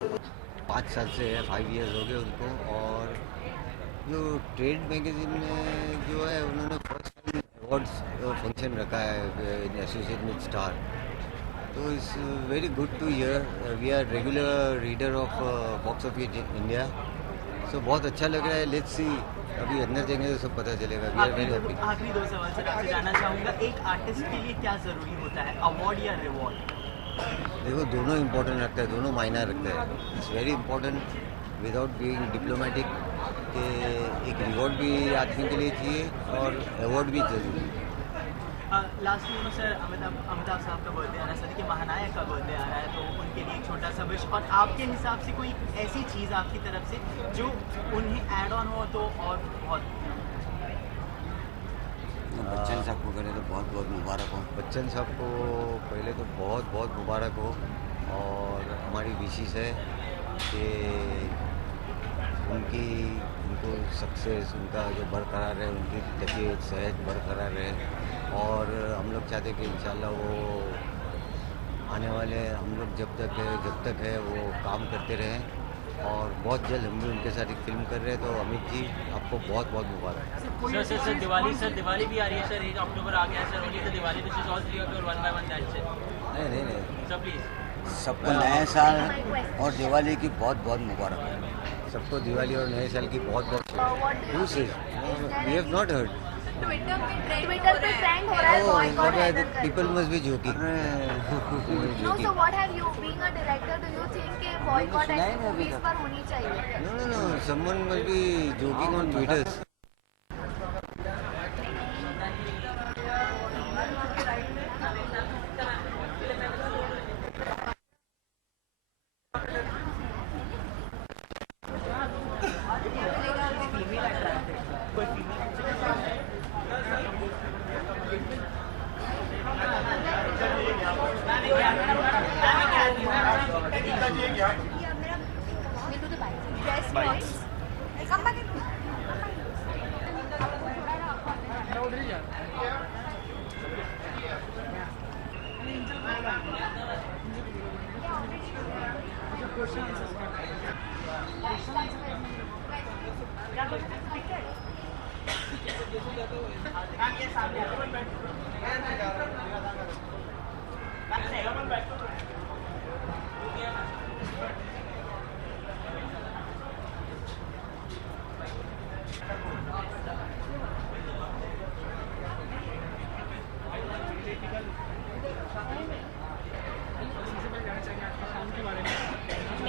5 साल से है, 5 इयर्स हो गए उनको। और जो ट्रेड मैगजीन में जो है उन्होंने फर्स्ट टाइम अवार्ड्स फंक्शन रखा है इन एसोसिएशन विद स्टार। तो it's very good to here. We are regular reader of box office India, so बहुत अच्छा लग रहा है। लेट्स सी, अभी अंदर जाएंगे तो सब पता चलेगा। We are very happy. आखिरी 2 सवाल सर आपसे जानना चाहूँगा, एक आर्टिस्ट के लिए क्या ज़रूरी होता है, अवार्ड या रिवॉर्ड? देखो, दोनों इम्पोर्टेंट रखता है, दोनों मायना रखता है। It's very important without being diplomatic कि एक रिवॉर्ड भी आदमी के लिए चाहिए और अवार्ड भी जरूरी है। लास्ट में सर अमिताभ साहब का बर्थडे आ रहा है, सर के महानायक का बर्थडे आ रहा है, तो उनके लिए एक छोटा सा विश और आपके हिसाब से कोई ऐसी चीज़ आपकी तरफ से जो उन्हें ऐड ऑन हो तो और बहुत। बच्चन साहब को पहले तो बहुत बहुत मुबारक हो। बच्चन साहब को पहले तो बहुत बहुत मुबारक हो, और हमारी विशेष है कि उनको सक्सेस उनका जो बरकरार है, उनकी तबीयत सेहत बरकरार रहे। और हम लोग चाहते हैं कि इंशाल्लाह वो आने वाले हम लोग जब तक है वो काम करते रहें। और बहुत जल्द हम भी उनके साथ एक फिल्म कर रहे हैं। तो अमित जी, आपको बहुत बहुत मुबारक। सर दिवाली भी आ रही है सर, 1 अक्टूबर आ गया है sir, only the Diwali wish is all 3 of your 1 by 1 that's it. नहीं सर प्लीज सबको नए साल और दिवाली की बहुत बहुत मुबारक। सबको दिवाली और नए साल की बहुत बहुत। We have not heard. Twitter पे ट्रेंड हो रहा है बॉयकॉट हैदर करके। People must be joking. No, so what have you, being a director, do you think कि boycott ऐसी movies पर होनी चाहिए? No. Someone must be joking on Twitter.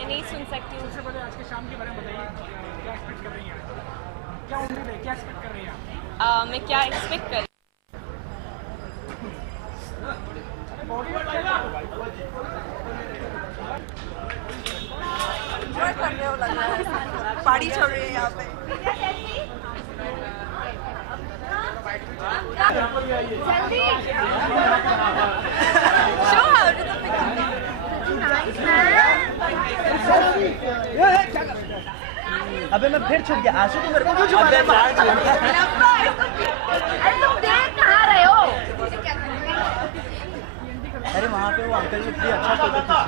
नहीं सुन सकती हूँ। सबसे पहले आज के शाम के बारे में बताइए, क्या एक्सपेक्ट कर रही हैं, क्या उम्मीद है, क्या एक्सपेक्ट कर रही हैं आप? मैं क्या एक्सपेक्ट कर करने हो लग रहा है, पार्टी चल रही है यहाँ पे। जल्दी Show how to the picture. Nice man. अबे मैं फिर छुप गया, आंसू तो मेरे को क्यों छुपा रहा है? अरे तुम देख कहाँ रहे हो? अरे वहाँ पे वो अंकल ने इतनी अच्छा फोटो खींचा।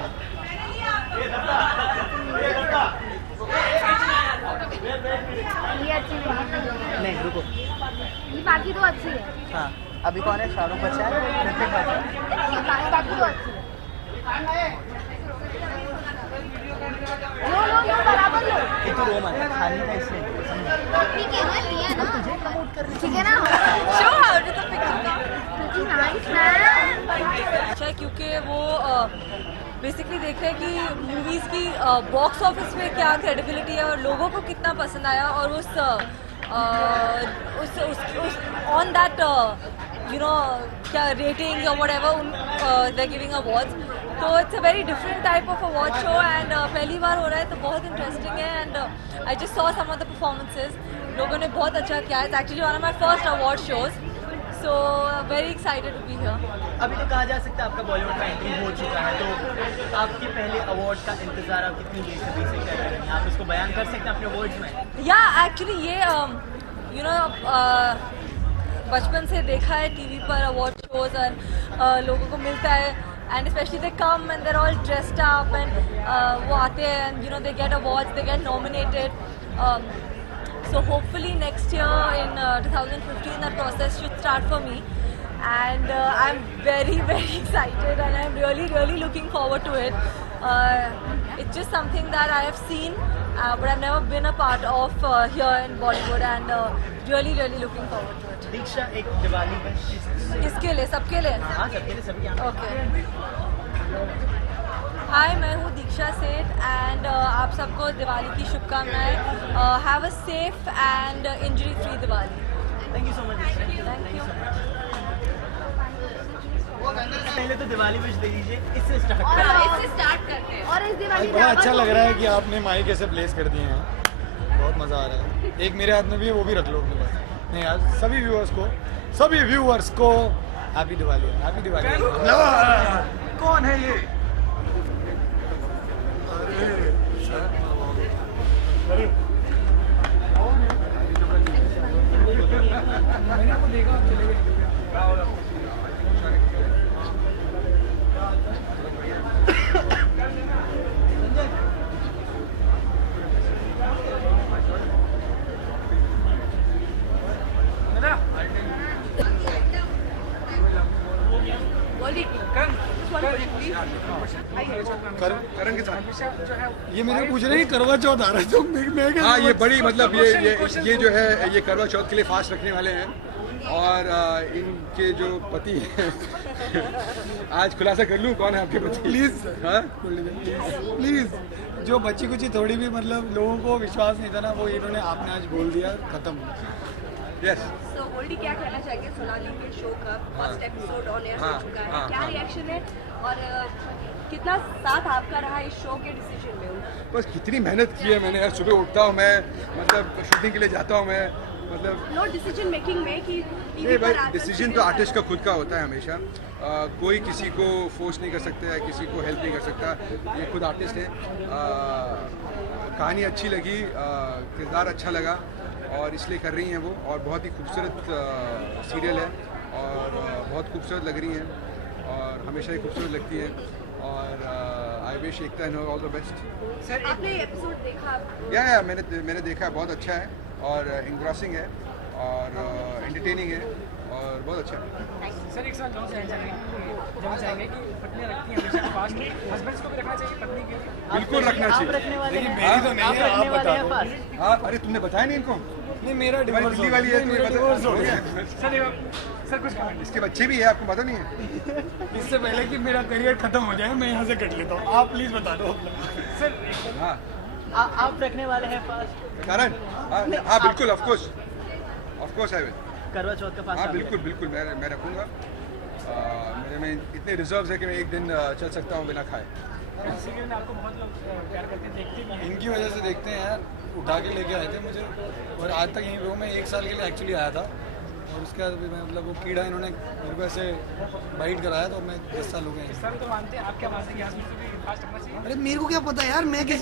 ये अच्छी नहीं रुको, ये बाकी तो अच्छी है। हाँ अभी कौन है? शाहरुख बच्चन, ऋतिक बच्चन। बाकी तो अच्छी है। लो बराबर लो। ये तो रो मत, खाली था इसलिए। ठीक है ना, लिया ना, ठीक है ना। Show how to the picture. Nice man. अच्छा, क्योंकि वो बेसिकली देख रहे हैं कि मूवीज़ की बॉक्स ऑफिस में क्या क्रेडिबिलिटी है और लोगों को कितना पसंद आया, और उस ऑन दैट क्या रेटिंग्स और whatever they giving awards. तो it's a very different type of award show, and पहली बार हो रहा है तो बहुत इंटरेस्टिंग है। And I just saw some of the performances, लोगों ने बहुत अच्छा किया। It's actually one of my first award shows, so very excited to be here. अभी तो कहा जा सकता है आपका बॉलीवुड का एंट्री हो चुका है, तो आपके पहले अवार्ड का इंतजार आप कितनी बेसब्री से कर रहे हैं? आप इसको बयान कर सकते हैं अपने वर्ड्स में? या एक्चुअली ये बचपन से देखा है टीवी पर अवार्ड शोज, और लोगों को मिलता है and especially they come and they're all dressed up and वो आते हैं and you know they get awards, they get nominated. So hopefully next year in 2015 that process should start for me, and I'm very excited and I'm really looking forward to it. It's just something that I have seen but I've never been a part of here in Bollywood, and really looking forward to it. दीक्षा एक दिवाली में किसके लिए? सबके लिए? हाँ सबके लिए सभी यहाँ ओके। हाय, मैं हूँ दीक्षा सेठ एंड आप सबको दिवाली की शुभकामनाएं। Have a safe and injury free Diwali. Thank you so much Diksha. Thank you. पहले तो दिवाली विश दे दीजिए, इससे स्टार्ट करते हैं। और इस दिवाली बड़ा अच्छा लग रहा है कि आपने माइक ऐसे प्लेस कर दिए हैं, बहुत मज़ा आ रहा है। एक मेरे हाथ में भी है, वो भी रख लो अपने पास। नहीं यार, सभी व्यूअर्स को हैप्पी दिवाली। हैप्पी दिवाली। कौन है ये? मैंने आपको देखा, आप चले गए। करण के साथ ये मेरे पूछ रहे हैं करवा चौथ आ रहा है तो मैं हाँ, ये बड़ी मतलब ये जो है ये करवा चौथ के लिए फास्ट रखने वाले हैं, और इनके जो पति हैं आज खुलासा कर लूँ कौन है आपके पति? प्लीज हाँ प्लीज, जो बच्ची कुछ थोड़ी भी मतलब लोगों को विश्वास नहीं था ना, वो इन्होंने आपने आज बोल दिया, खत्म। यस। So, ओल्डी क्या कहना चाहेंगे? सोनाली के शो का फर्स्ट एपिसोड ऑन एयर हो चुका है, क्या रिएक्शन है और कितना साथ आपका रहा इस शो के डिसीजन में? बस कितनी मेहनत की है मैंने यार, सुबह उठता हूँ मैं, मतलब शूटिंग के लिए जाता हूँ मैं, मतलब नो डिसीजन मेकिंग में कि नहीं भाई, डिसीजन तो आर्टिस्ट का खुद का होता है हमेशा। कोई किसी को फोर्स नहीं कर सकता है, किसी को हेल्प नहीं कर सकता, ये खुद आर्टिस्ट है। कहानी अच्छी लगी, किरदार अच्छा लगा और इसलिए कर रही हैं वो, और बहुत ही खूबसूरत सीरियल है और बहुत खूबसूरत लग रही हैं और हमेशा ही खूबसूरत लगती है, और I wish Ekta and all the best. Sir आपने एपिसोड देखा? या मैंने देखा है, बहुत अच्छा है और इंग्रॉसिंग है और एंटरटेनिंग है और बहुत अच्छा है। सर एक सवाल जानना चाहेंगे कि पत्नी रखती हैं हमेशा फास्ट, हस्बैंड्स को भी रखना चाहिए पत्नी के लिए? बिल्कुल रखना चाहिए। रखने वाले हैं? मेरी तो नहीं है, आप बता दो। फास्ट? हाँ, अरे तुमने बताया नहीं इनको? नहीं, मेरा डिवोर्स दिल्ली वाली है, तुम्हें डिवोर्स हो गया। सर कुछ कमेंट? इसके बच्चे भी है, आपको पता नहीं है? इससे पहले कि मेरा करियर खत्म हो जाए, मैं यहाँ से कट लेता हूँ, आप प्लीज बता दो। सर हाँ आप रखने वाले हैं फास्ट? कारण हाँ बिल्कुल, ऑफ कोर्स आई विल। करवा चौथ का फास्ट? हाँ बिल्कुल मैं रखूँगा। मेरे में इतने रिजर्व्स है कि मैं एक दिन चल सकता हूँ बिना खाए। सीरियल में आपको बहुत लोग प्यार करते हैं, देखते भी हैं। इनकी वजह से देखते हैं यार, उठा के लेके आए थे मुझे, और आज तक यहीं पे हूँ मैं। 1 साल के लिए एक्चुअली आया था, और उसके बाद भी मैं मतलब वो कीड़ा इन्होंने मेरे को ऐसे बाइट कराया, तो मैं 10 साल हो गए। सर तो मानते हैं, आप क्या मानते हैं कि हस्बैंड को भी फास्ट रखना चाहिए? अरे मेरे को क्या पता यार, मैं किस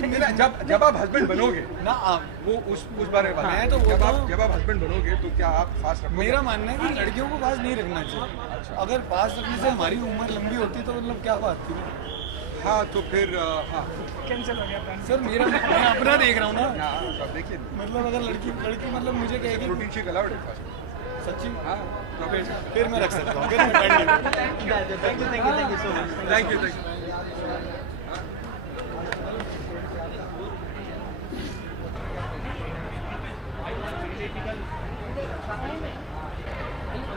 जब आप हस्बैंड बनोगे ना, आप वो उस बारे में मैं तो जब आप हस्बैंड बनोगे तो क्या आप फास्ट रखोगे? मेरा मानना है कि लड़कियों को पास नहीं रखना चाहिए। अगर पास रखने से हमारी उम्र लंबी होती तो मतलब क्या बात थी? हाँ तो फिर हाँ कैंसिल हो गया प्लान। सर मेरा मैं अपना देख रहा हूँ ना, तो आप देखिए मतलब अगर लड़की मतलब मुझे कहेगी प्रोटीन शेक अलाउड है फास्ट। सच्ची, हाँ तो फिर मैं रख सकता हूँ, फिर मैं कर लूँगा। Thank you so much. Thank you.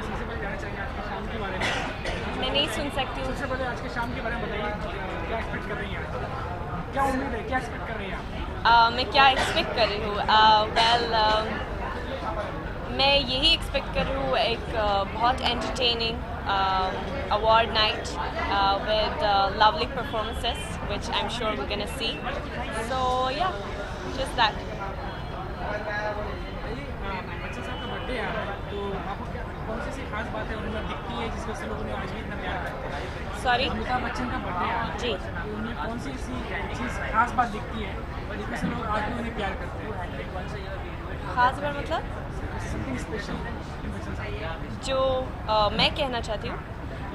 सबसे पहले जानना चाहेंगे आज के शाम के बारे में। मैं नहीं सुन सकती हूँ। सबसे पहले आज के शाम के बारे में बताइए, क्या एक्सपेक्ट कर रही हैं आज? क्या उम्मीद है, क्या एक्सपेक्ट कर रही हैं आप? मैं क्या एक्सपेक्ट कर रही हूँ? मैं यही एक्सपेक्ट कर रही हूँ, एक बहुत entertaining award night with lovely performances which I am sure we gonna see, so yeah just that. Bachchan साहब का बर्थडे आ रहा है, तो आपको कौन सी खास बात है उनमें दिखती है जिसकी वजह से लोग उन्हें आज भी इतना प्यार करते हैं? सॉरी? अमिताभ बच्चन का बर्थडे आ रहा है जी, तो उन्हें कौन सी ऐसी चीज़ खास बात दिखती है जिसकी वजह से लोग आज भी उन्हें प्यार करते हैं? खास बार मतलब समथिंग स्पेशल बच्चन साहब? जो मैं कहना चाहती हूँ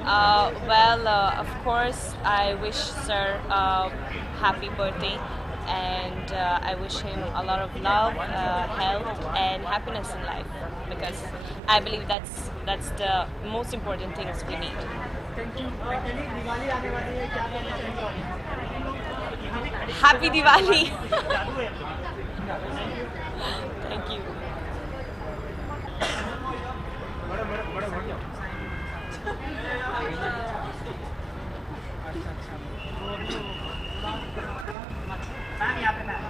Of course, I wish Sir happy birthday, and I wish him a lot of love, health, and happiness in life, because I believe that's the most important things we need. Diwali आने वाली है, क्या कहना चाहेंगे? Happy Diwali! Thank you. Ma'am यहाँ पे ma'am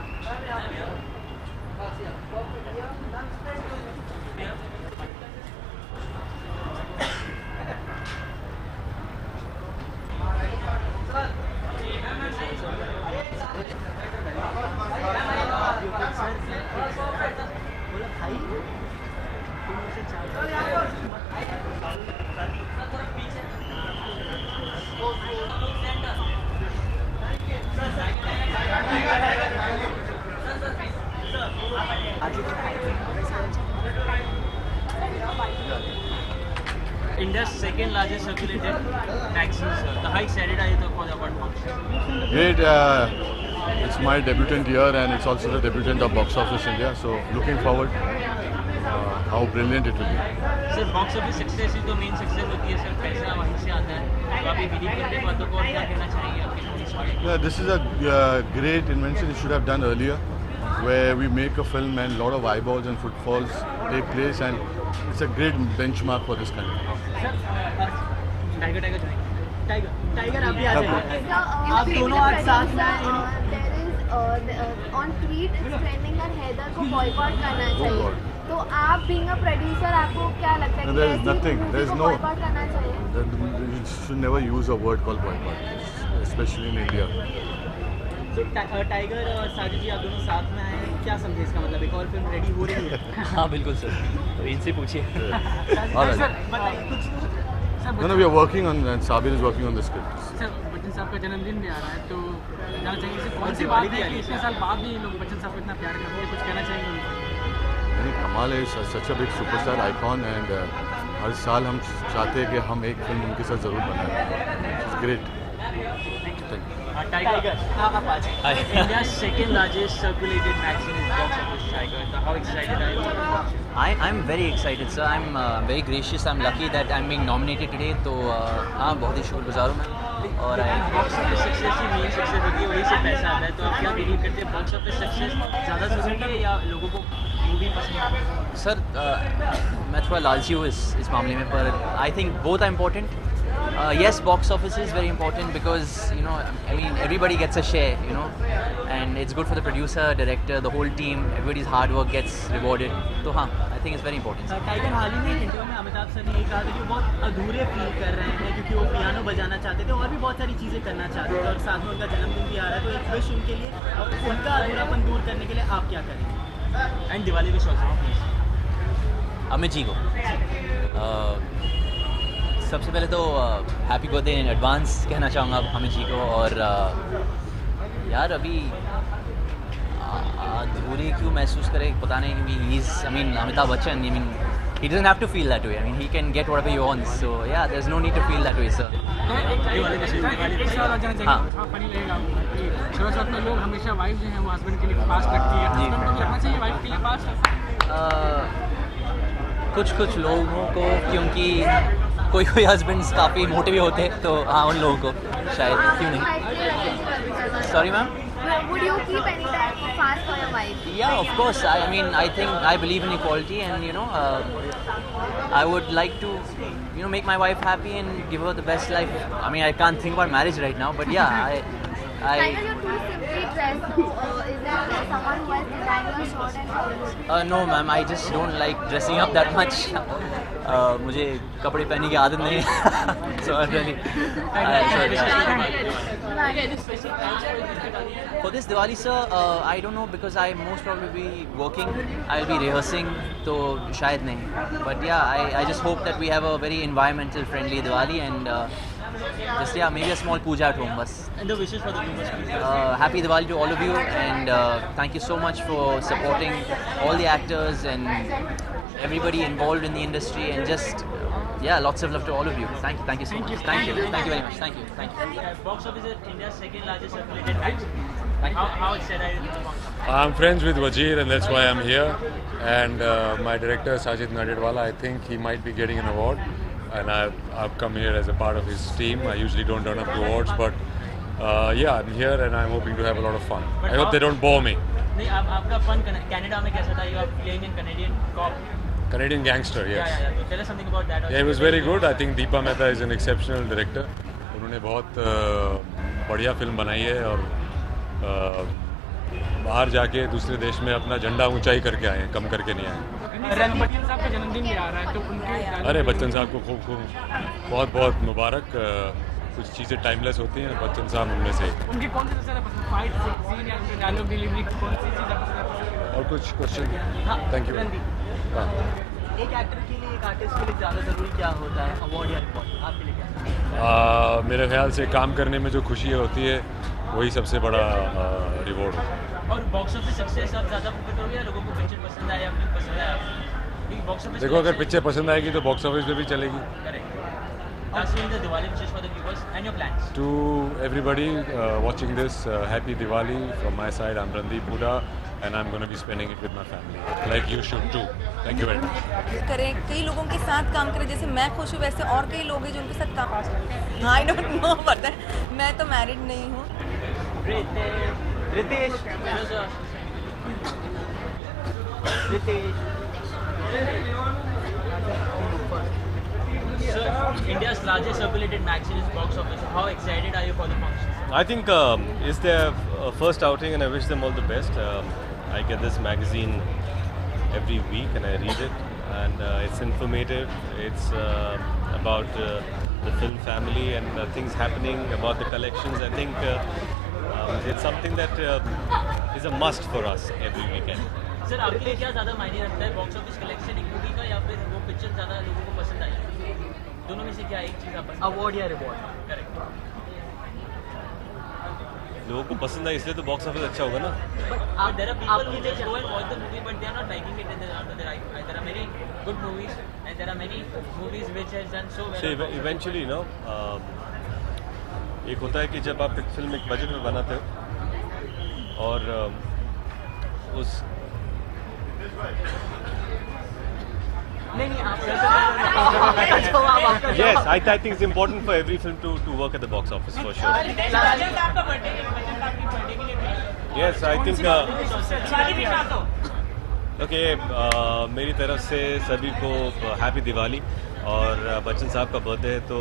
India's second largest circulated magazine, sir. How excited are you for the award function? Great. It's my debutant year and it's also the debutant of Box Office India. So looking forward how brilliant it will be. Sir box office success ही तो main success होती है sir, पैसा वहीं से आता है, तो आप ये बिलीव करने के बाद तो और क्या कहना चाहेंगे आपके? Yeah, this is a great invention. It should have done earlier, where we make a film and a lot of eyeballs and footfalls take place, and it's a great benchmark for this country. Tiger tiger आप भी आ जाइए, आप दोनों आज साथ में on tweet it's trending that Haider को boycott करना चाहिए, तो आप being a producer आपको क्या लगता है कि There is nothing. There is no. boycott करना चाहिए? You should never use a word called boycott, especially in India. तो टाइगर और साजिद जी आप दोनों साथ में आए हैं, क्या समझे इसका मतलब? एक और फिल्म रेडी हो रही है? हाँ बिल्कुल सर, तो इनसे पूछिए। All right. सर बताइए कुछ। No, we are working on, and Sabir is working on the script. Sir Bachchan साहब का जन्मदिन भी आ रहा है, तो जानना चाहिए कि कौन सी बात है कि इतने साल बाद भी लोग बच्चन साहब को इतना प्यार करते हैं, कुछ कहना चाहेंगे उनको? यानी कमाल है, such a big superstar icon, and हर साल हम चाहते हैं कि हम एक फिल्म उनके साथ ज़रूर बनाएं. It's great. Thank you. Tiger आप आ जाइए। India's second largest circulated magazine is Box Office Tiger. So how excited are you? I'm very excited, sir. I'm very gracious. I'm lucky that I'm being nominated today. तो हाँ बहुत ही शुक्रगुजार हूँ मैं। और box office success ही main success होती है, वहीं से पैसा आता है, तो आप क्या बिलीव करते हैं बॉक्स ऑफिस सक्सेस ज़्यादा जरूरी है या लोगों को मूवी पसंद है? सर मैं थोड़ा लालची हूँ इस मामले में, पर I think both are important. Yes, box office is very important because I mean everybody gets a share, and it's good for the producer, director, the whole team. Everybody's hard work gets rewarded. So हाँ, I think it's very important. Tiger हाल ही में interview में Amitabh sir ने ये कहा था कि वो बहुत अधूरे फील कर रहे हैं क्योंकि वो पियानो बजाना चाहते थे और भी बहुत सारी चीज़ें करना चाहते थे, और साथ में उनका जन्मदिन भी आ रहा है, तो एक विश उनके लिए, उनका अधूरापन दूर करने के लिए आप क्या करेंगे? And Diwali wish also please. Amit ji को सबसे पहले तो हैप्पी बर्थडे इन एडवांस कहना चाहूँगा अमित जी को, और यार अभी अधूरे क्यों महसूस करे पता नहीं. I mean Amitabh Bachchan, I mean he doesn't have to feel that way. I mean he can get whatever he wants, so yeah, there's no need to feel that way, sir. हाँ फनी लगेगा कि शुरू में लोग हमेशा वाइफ जो है वो हस्बैंड के लिए पास रखती है, तो लगना चाहिए वाइफ के लिए पास? कुछ लोगों को, क्योंकि कोई हस्बैंड्स काफ़ी मोटे भी होते हैं, तो हाँ उन लोगों को शायद, क्यों नहीं. Sorry ma'am. Would you keep any time fast for your wife? Yeah, of course. I mean, I think I believe in equality, and I would like to, make my wife happy and give her the best life. I mean, I can't think about marriage right now, but yeah, Tiger, you're too simply dressed. Is there someone who has designed your short and short? No, ma'am. I just don't like dressing up that much. मुझे कपड़े पहनने की आदत नहीं है. So really. For this Diwali, sir, I don't know because I most probably be working. I'll be rehearsing, तो शायद नहीं. But yeah, I just hope that we have a very environmental friendly Diwali, and just maybe a small puja at home, bas. And the wishes for the viewers, please. Happy Diwali to all of you, and thank you so much for supporting all the actors and everybody involved in the industry, and just yeah, lots of love to all of you. Thank you so much. Thank you very much. Thank you. Box office is India's second largest circulated magazine. How excited are you to the box office? I'm friends with Wajir and that's why I'm here. And my director Sajid Nadedwala, I think he might be getting an award. And I've come here as a part of his team. I usually don't turn up to awards, but yeah, I'm here and I'm hoping to have a lot of fun. I hope they don't bore me. नहीं आपका fun Canada में कैसा था? You are playing in Canadian cop. Canadian gangster, yes. Yeah. So tell us something about that. Yeah, it was very good. I think Deepa Mehta is an exceptional director. उन्होंने बहुत बढ़िया film बनाई है और बाहर जाके दूसरे देश में अपना झंडा ऊंचाई करके आए हैं, कम करके नहीं आए। बच्चन साहब का जन्मदिन भी आ रहा है तो उनके अरे बच्चन साहब को खूब बहुत बहुत मुबारक। कुछ चीज़ें टाइमलेस होती हैं, बच्चन साहब उनमें से। उनकी कौन सी सबसे ज़्यादा पसंद? फाइट सीन या उनकी डायलॉग डिलीवरी कौन सी चीज़ ज़्यादा पसंद? और कुछ क्वेश्चन? Thank you. एक एक्टर के लिए, एक आर्टिस्ट के लिए ज़्यादा ज़रूरी क्या होता है, अवार्ड या रिवॉर्ड आपके लिए क्या? मेरे ख्याल से काम करने में जो खुशी होती है वही सबसे बड़ा रिवॉर्ड होता है। और बॉक्स ऑफिस सक्सेस आप ज़्यादा फोकस करोगे या लोगों को पिक्चर पसंद आया या फिल्म पसंद आया? बॉक्स ऑफिस देखो, अगर पिक्चर पसंद आएगी तो बॉक्स ऑफिस पे भी चलेगी। Diwali wishes for the viewers and your plans. To everybody watching this, happy Diwali from my side. I'm Randeep Buddha and I'm going to be spending it with my family, like you should too. Thank you very much. करें, कई लोगों के साथ काम करें, जैसे मैं खुश हूँ वैसे और कई लोग हैं जो उनके साथ काम। I don't know about that. मैं तो मैरिड नहीं हूँ। Ritesh India's largest circulated magazine is box office. How excited are you for the function? I think it's their first outing and I wish them all the best. I get this magazine every week and I read it and it's informative. It's about the film family and things happening about the collections. I think it's something that is a must for us every weekend. Sir आपके लिए क्या ज़्यादा मायने रखता है, box office collection एक movie का या फिर वो पिक्चर ज़्यादा लोगों को पसंद आई? दोनों में से क्या एक चीज़ आप अवार्ड या रिवॉर्ड? करेक्ट। लोगों को पसंद आई इसलिए तो बॉक्स ऑफिस अच्छा होगा ना। There are people who just go and watch the movie but they are not liking it. There are many good movies and there are many movies which has done so well. So eventually, you know, एक होता है कि जब आप एक film एक budget में बनाते हो और उस Yes, I think it's important for every film to work at the box office for sure. Yes, I think okay, मेरी तरफ से सभी को हैप्पी दिवाली और बच्चन साहब का बर्थडे है तो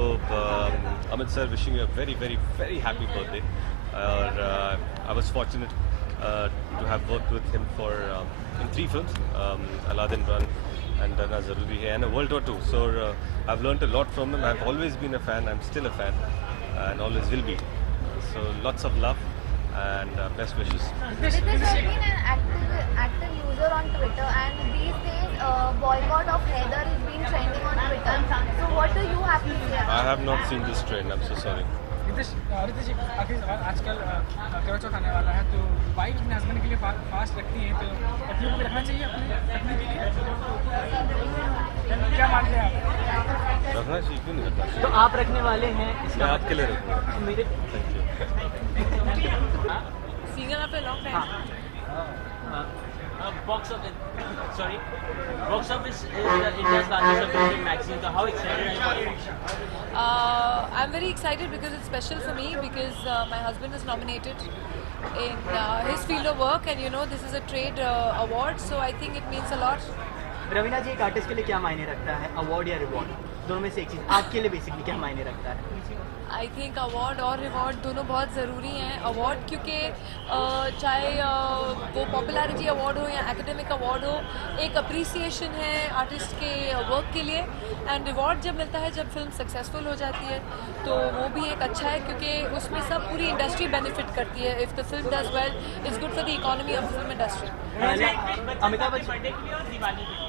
Amit sir wishing you a very very very happy birthday और I was fortunate to have worked with him for in 3 films, Aladdin Run and Dana Zaruri Hai and a World War II. So I've learned a lot from him. I've always been a fan. I'm still a fan and always will be. So lots of love and best wishes. Ritesh has been an active user on Twitter and these days boycott of Haider is being trending on Twitter. So what do you have to say? I have not seen this trend. I'm so sorry. Ritesh आखिरी सवाल, आजकल करवा चौथ आने वाला है तो wife अपने husband के लिए फास्ट रखती हैं तो पत्नी को भी रखना चाहिए अपने पत्नी के लिए, क्या मानते हैं आप? रखना चाहिए, क्यों नहीं रखना चाहिए? तो आप रखने वाले हैं? मैं आपके लिए रखूँगा। मेरे single after long time. Box office is India's largest circulated magazine. So how excited are you? I'm very excited because it's special for me because my husband is nominated in his field of work and you know this is a trade award, so I think it means a lot. Raveena ji, एक artist के लिए क्या मायने रखता है, award या reward? दोनों में से एक चीज़ आपके लिए बेसिकली क्या मायने रखता है? आई थिंक अवार्ड और रिवॉर्ड दोनों बहुत ज़रूरी हैं। अवार्ड क्योंकि चाहे वो पॉपुलैरिटी अवार्ड हो या एकेडमिक अवार्ड हो, एक अप्रिसिएशन है आर्टिस्ट के वर्क के लिए एंड रिवॉर्ड जब मिलता है जब फिल्म सक्सेसफुल हो जाती है तो वो भी एक अच्छा है क्योंकि उसमें सब पूरी इंडस्ट्री बेनिफिट करती है। If the film does well it's good for the economy of film industry. Amitabh Bachchan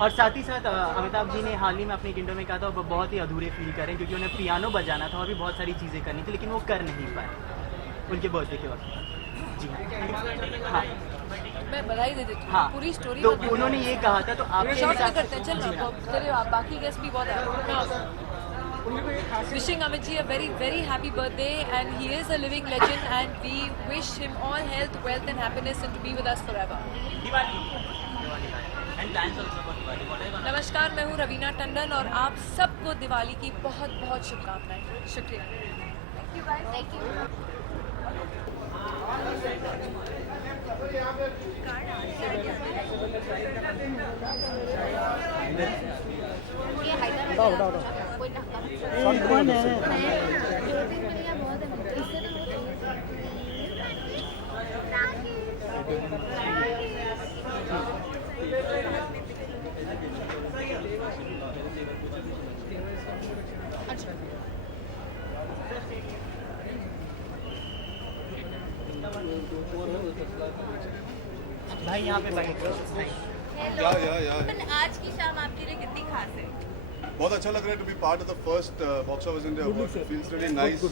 और साथ ही साथ अमिताभ जी ने हाल ही में अपने एक इंटरव्यू में कहा था वो बहुत ही अधूरे फील करें क्योंकि उन्हें पियानो बजाना था और भी बहुत सारी चीज़ें करनी थी लेकिन वो कर नहीं पाए उनके बर्थडे के वक्त। जी हाँ, मैं बधाई दे देती हूँ। हाँ, पूरी स्टोरी तो उन्होंने ये कहा था तो आप करते हैं। चल बाकी गेस्ट भी बहुत उनकी कोई खास Wishing Amit ji a very, very happy birthday, and he is a living legend, and we wish him all health, wealth and happiness and to be with us forever. Diwali. And plans also for Diwali. What are you gonna नमस्कार, मैं हूँ रवीना टंडन और आप सबको दिवाली की बहुत बहुत शुभकामनाएं। शुक्रिया। Thank you guys. Thank you. ये हैदराबाद कोई ना कौन है? दो दिन के लिए बहुत है। इससे तो भाई यहाँ पे बैठ आज की शाम आपके लिए कितनी खास है? बहुत अच्छा लग रहा है to be part of the first box office India award. Feels really nice.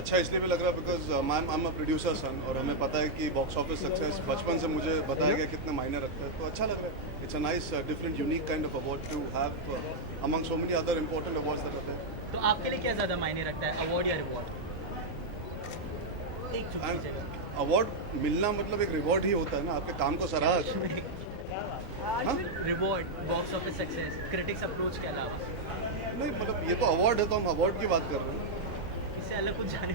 अच्छा इसलिए भी लग रहा है because I am a producer son और हमें पता है कि बॉक्स ऑफिस सक्सेस बचपन से मुझे बताया गया कितने मायने रखता है, तो अच्छा लग रहा है। It's a nice different unique kind of award to have among so many other important awards that are there. तो आपके लिए क्या ज़्यादा मायने रखता है, अवार्ड या रिवॉर्ड? एक चुप कीजिएगा। अवार्ड मिलना मतलब एक रिवॉर्ड ही होता है ना, आपके काम को सराहा। Reward, box office success, critics approach के अलावा नहीं मतलब ये तो अवार्ड है, तो हम अवार्ड की बात कर रहे हैं। इससे अलग कुछ जाने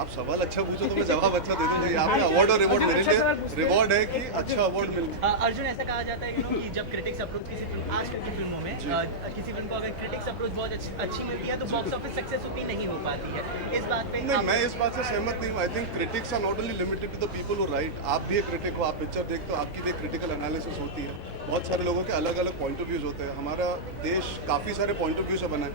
आप सवाल अच्छा पूछो तो मैं जवाब अच्छा दे दूंगा। यहाँ पे अवार्ड और रिवॉर्ड मेरे लिए रिवॉर्ड है कि अच्छा अवार्ड मिल। अर्जुन, ऐसा कहा जाता है कि जब क्रिटिक्स अप्रोच किसी फिल्म, आजकल की फिल्मों में किसी फिल्म को अगर क्रिटिक्स अप्रोच बहुत अच्छी मिलती है तो बॉक्स ऑफिस सक्सेस उतनी नहीं हो पाती है। इस बात पे नहीं, मैं इस बात से सहमत नहीं हूँ। I think critics are not only limited to the people who write. आप भी एक क्रिटिक हो, आप पिक्चर देखते हो, आपकी भी एक क्रिटिकल एनालिसिस होती है। बहुत सारे लोगों के अलग अलग पॉइंट ऑफ व्यूज होते हैं। हमारा देश काफ़ी सारे पॉइंट ऑफ व्यू से बना है।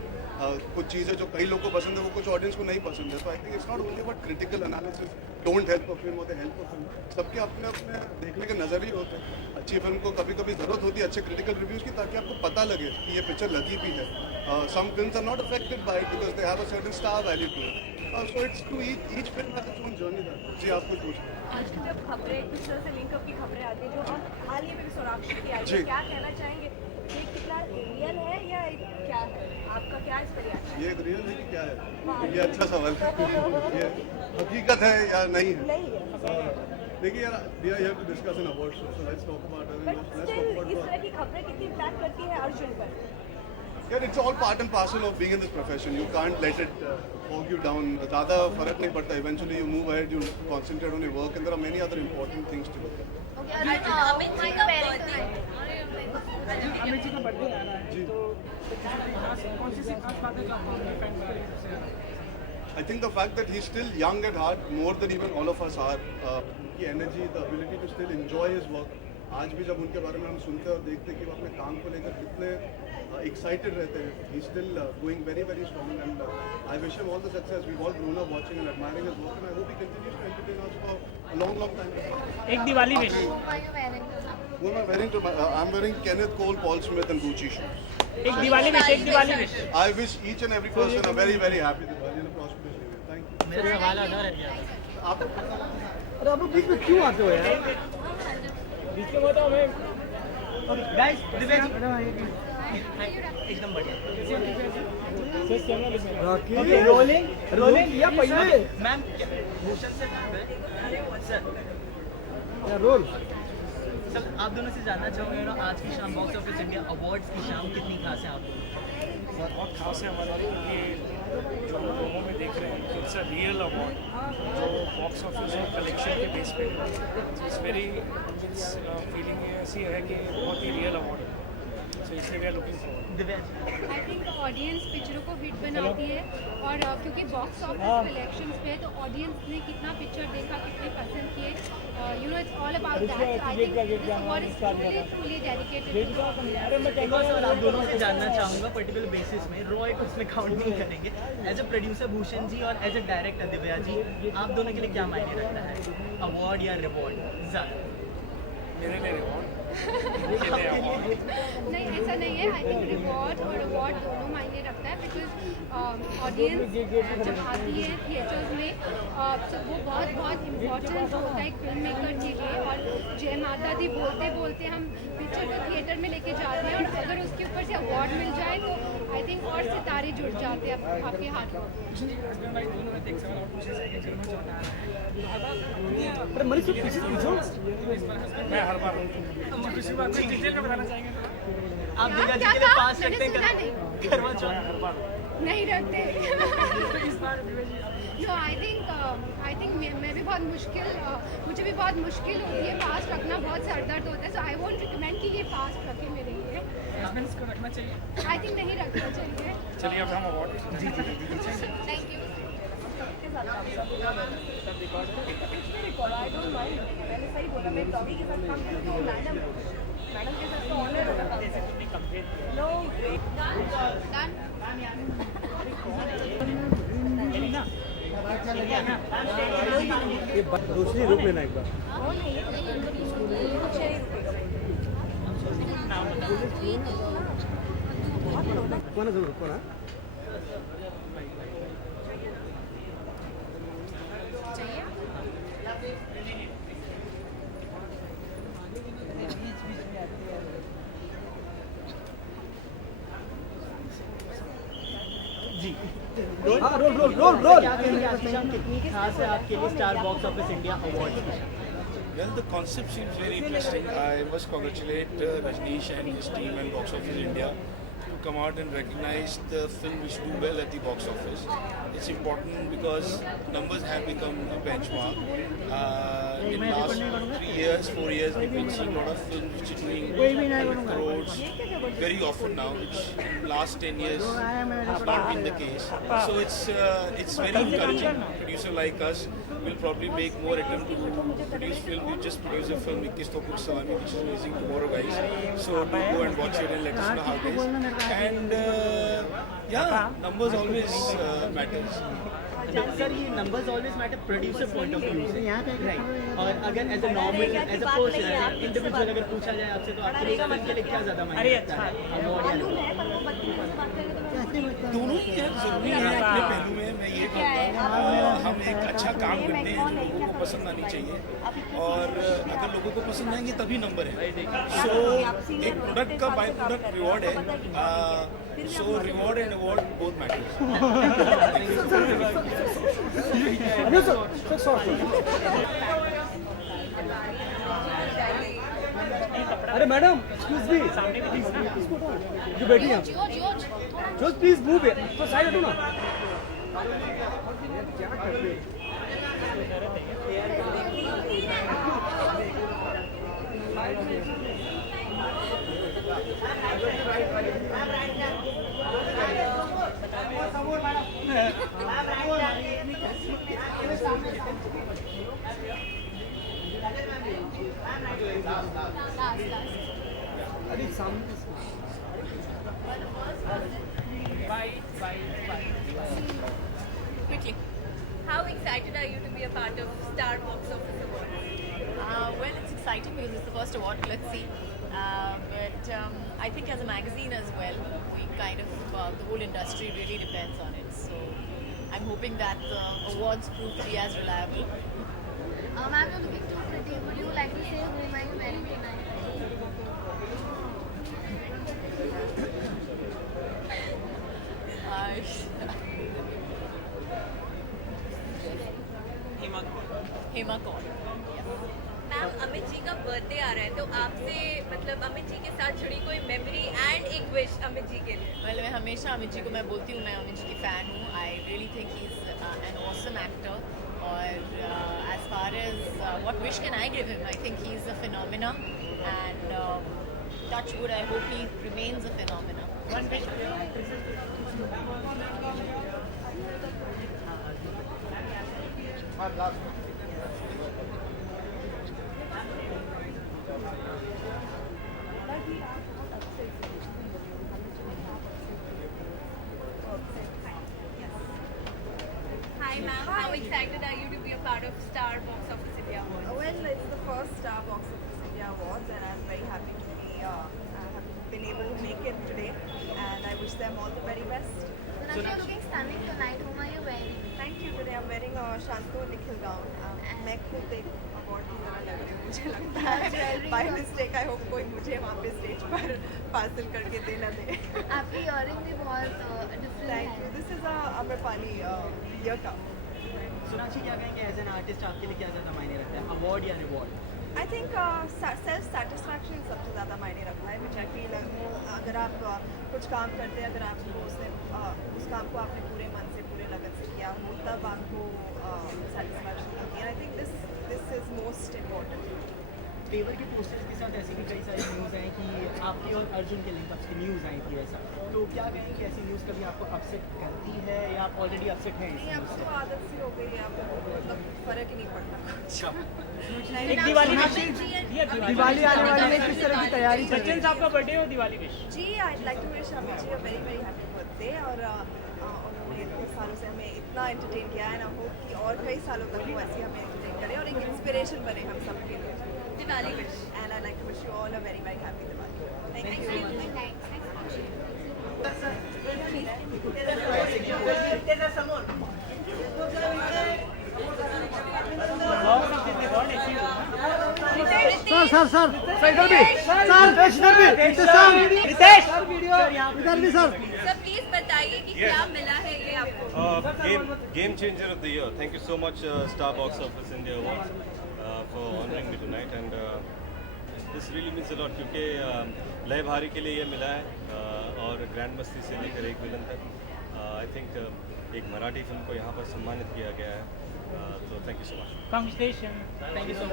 कुछ चीज़ें जो कई लोगों को पसंद है वो कुछ ऑडियंस को नहीं पसंद है। तो I think it's not only about critical analysis don't help a film और हेल्प अ फिल्म। सबके अपने अपने देखने के नज़रिए होते हैं। अच्छी फिल्म को कभी कभी ज़रूरत होती है अच्छे क्रिटिकल रिव्यूज़ की, ताकि आपको पता लगे कि ये पिक्चर लगी भी है। Some films are not affected by it because they have a certain star value to it. So it's to each film has its own journey that. जी आप कुछ पूछें। आज की जब खबरें एक दूसरे से लिंकअप की खबरें आती हैं जो अब हाल ही में भी सोनाक्षी की आई जी। है, क्या कहना चाहेंगे? ये कितना रियल है या क्या है? आपका क्या इस पर रिएक्शन? ये एक रियल है कि क्या है? ये अच्छा सवाल है। ये हकीकत है या नहीं है? नहीं है। देखिए यार, we are here to discuss an award show, so let's talk about it. But still इस तरह की खबरें कितनी इम्पैक्ट करती है अर्जुन पर? Yeah, it's all part and parcel of being in this profession. You can't let it bog you down. ज़्यादा फर्क नहीं पड़ता. Eventually you move ahead, you concentrate on your work, and there are many other important things to do. Okay, Amit ji का birthday Amit ji का birthday आ रहा है, तो कौन सी खास बात है जो आपको अपने फैन बनाए? I think the fact that he's still young at heart, more than even all of us are. उनकी energy, the ability to still enjoy his work. आज भी जब उनके बारे में हम सुनते हैं और देखते हैं कि वो अपने काम को लेकर कितने excited रहते हैं, he's still going very very strong, and I wish him all the success. We've all grown up watching and admiring his work, and I hope he continues to entertain us for a long long time. एक Diwali wish. Whom are you wearing? Who am I wearing? I'm wearing Kenneth Cole, Paul Smith, and Gucci shoes. एक Diwali wish, एक Diwali wish. I wish each and every person a very very happy Diwali and a prosperous New Year. Thank you. मेरा सवाल अदा रह गया। आप अरे आप लोग बीच में क्यों आते हो यार? बीच में बताओ मैं। गाइस, दिव्या जी एकदम बढ़िया। ओके, रोलिंग या पहले मैम भूषण से सर रोल। सर आप दोनों से जानना चाहूँगा ना, आज की शाम बॉक्स ऑफिस इंडिया अवार्ड्स की शाम कितनी खास है आप लोगों? बहुत खास है हमारे लिए, क्योंकि जो हम लोगों में देख रहे हैं इट्स अ रियल अवार्ड जो बॉक्स ऑफिस और कलेक्शन के बेस पे इट्स वेरी फीलिंग ऐसी है कि बहुत ही रियल अवार्ड है, सो इसलिए we are looking forward. I think audience पिक्चरों को हिट बनाती है, और क्योंकि बॉक्स ऑफिस कलेक्शंस पे तो ऑडियंस ने कितना पिक्चर देखा, कितने पसंद किए, you know it's all about that. I think this award is truly dedicated. एक और सवाल आप दोनों से जानना चाहूँगा पर्टिकुलर बेसिस में, रॉय को उसमें काउंट नहीं करेंगे, as a producer Bhushan ji और as a director Divya ji, आप दोनों के लिए क्या मायने रखता है, अवार्ड या रिवॉर्ड ज़्यादा? मेरे लिए रिवॉर्ड नहीं, ऐसा नहीं है। आई थिंक रिवॉर्ड और अवार्ड दोनों मायने रखता है, बिकॉज ऑडियंस जब आती है थिएटर्स में तो वो बहुत इम्पोर्टेंट होता है एक फिल्म मेकर के लिए, और जयमाला दादा दादी बोलते बोलते हम पिक्चर को थिएटर में लेके जाते हैं, और अगर उसके ऊपर से अवार्ड मिल जाए तो आई थिंक और सितारे जुड़ जाते हैं आपके हाथ में। मैं हर बार किसी बात को डिटेल में बताना चाहेंगे? आप क्या- दुर्गा जी क्या के लिए कहा? पास मैंने रखते सुना हैं नहीं। करवा चौथ? हर बार नहीं रखते। इस बार नो आई थिंक मैं भी बहुत मुश्किल मुझे भी बहुत मुश्किल होती है, फास्ट रखना बहुत सरदर्द होता है, सो आई वोंट रिकमेंड कि ये फास्ट रखे मेरे लिए। हस्बैंड्स को रखना चाहिए। आई थिंक नहीं रखना चाहिए। चलिए अब हम award thank you. I don't mind, मैंने सही बोला, मैं टॉमी के साथ काम करती हूँ, मैडम के साथ तो ऑनर होता है। नो दूसरी रुक लेना एक बार। कोना जरूर कोना जी हाँ, रोल रोल रोल रोल। क्या कहेंगे आशीष आप, कितनी खास है आपके लिए star box office India award? Well, the concept seems very interesting. I must congratulate Rajneesh and his team and Box Office India to come out and recognize the film which do well at the box office. It's important because numbers have become a benchmark. In the last 3 years, 4 years, we've been seeing a lot of films which are doing 100 crores very often now, which in the last 10 years has not been the case. So it's very encouraging. Producer like us will probably make more attempt to produce film. We just produced a film, 21 Topuk Salami, which is releasing tomorrow, guys. So do go and watch it and let us know how it is. And yeah, numbers always matters. Sir ये numbers always matter producer point of view से, right? और अगर as a normal as a person as a individual अगर पूछा जाए आपसे तो आपके लिए फिल्म के लिए क्या ज़्यादा मायने रखता है? दोनों ही यार जरूरी है अपने पहलू में। मैं ये कहूँगा हम एक अच्छा काम करते हैं जो लोगों को पसंद आनी चाहिए, और अगर लोगों को पसंद आएंगे तभी नंबर है। सो एक प्रोडक्ट का बाय प्रोडक्ट रिवॉर्ड है। So reward and award both matters. अरे मैडम एक्सक्यूज मी, जो बैठी हैं जो प्लीज मूव है तो साइड हटो ना। क्या कर रहे अरे सामने Quickly, how excited are you to be a part of Star Box Office Awards? Well, it's exciting because it's the first award. Let's see. But I think as a magazine as well, we kind of the whole industry really depends on it. So I'm hoping that the awards prove to be as reliable. Ma'am, you're looking too pretty. Would you like to say who am I wearing tonight? Hema Kaur. Ma'am, Amit ji का birthday आ रहा है तो आपसे मतलब अमित जी के साथ जुड़ी कोई मेमोरी एंड एक विश अमित जी के लिए? Well, मैं हमेशा अमित जी को मैं बोलती हूँ, मैं अमित जी की फ़ैन हूँ। I really think he's an awesome actor. और as far as what wish can I give him, I think he's a phenomenon. And touch wood, I hope he remains a phenomenon. One wish. Hi ma'am, how excited are you to be a part of Star Box Office India Awards? Well, it's the first Star Box Office India Awards, and I'm very happy to be have been able to make it today, and I wish them all the very best. Sonakshi, you're looking stunning tonight. Whom are you wearing? Thank you. Today I'm wearing a Shanto Nikhil gown. मैं खुद एक award की तरह लग रही हूँ मुझे लगता है बाय मिस्टेक आई होप कोई मुझे वहाँ पे स्टेज पर पार्सल करके दे ना दे। आपकी इयरिंग भी बहुत डिफरेंट थैंक यू। है। This is Amrapali year cup. Sonakshi क्या कहेंगे एज एन आर्टिस्ट आपके लिए क्या ज़्यादा मायने रखता है, अवार्ड या reward? I think self satisfaction सबसे ज़्यादा मायने रखता है, विच आई फील अगर आप कुछ काम करते हैं, अगर आपको उस काम को आपने पूरे मन से पूरे लगन से किया हो तब आपको सेटिस्फैक्शन मिलती है। I think this is most important. देवर के पोस्टर्स के साथ ऐसी भी कई सारी न्यूज़ हैं कि आपकी और अर्जुन के लिंकअप्स की न्यूज़ आई थी ऐसा, तो क्या कहेंगे कि ऐसी न्यूज़ कभी आपको अपसेट करती है या आप ऑलरेडी अपसेट हैं इस नहीं, अब न्यूज़ तो से? आदत सी हो गई है, अब मतलब फर्क ही नहीं पड़ता। एक दिवाली विश, दिवाली आने वाली है, किस तरह की तैयारी? बच्चन साहब का बर्थडे हो दिवाली विश। जी, I like to wish Amit ji a very very happy birthday. और उन्होंने इतने सालों से हमें इतना एंटरटेन किया है, ना हो कि और कई सालों तक वो ऐसे हमें एंटरटेन करें और एक इंस्पिरेशन बने हम सबके लिए। Diwali wish and I like to wish you all a very very happy Diwali. Thank you. Sir इधर भी, इधर भी सर। सर प्लीज बताइए कि क्या मिला है ये आपको? Game changer of the year. Thank you so much, Star Box Office India Awards, for honoring me tonight, and this really means a lot क्योंकि लय भारी के लिए ये मिला है और ग्रैंड मस्ती से लेकर एक विलन तक आई थिंक एक मराठी फिल्म को यहाँ पर सम्मानित किया गया है, तो thank you so much. Congratulation. Thank you so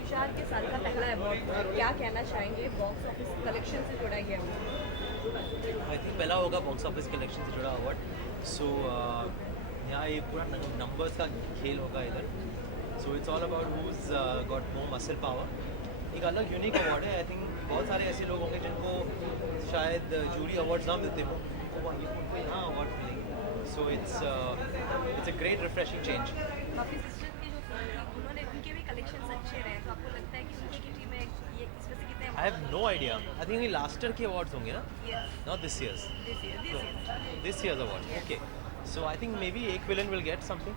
Tushar के साल का पहला अवार्ड, क्या कहना चाहेंगे? बॉक्स ऑफिस कलेक्शन से जुड़ा गया आई थिंक पहला होगा बॉक्स ऑफिस कलेक्शन से जुड़ा अवार्ड। सो यहाँ ये पूरा नंबर्स का खेल होगा इधर। So it's all about who's got more muscle power. एक अलग यूनिक अवार्ड है। आई थिंक बहुत सारे ऐसे लोग होंगे जिनको शायद जूरी अवार्ड्स ना मिलते हो, उनको यहाँ अवार्ड मिलेंगे। So it's a great refreshing change. काफी सिस्टर्स की जो फिल्म थी उन्होंने उनके भी कलेक्शंस अच्छे रहे, तो आपको लगता है कि उनकी की टीम में ये इस वजह से कितने I have no idea. I think ये लास्ट ईयर के अवार्ड्स होंगे ना, not this years. This years award, okay. So I think maybe एक विलन विल गेट समथिंग।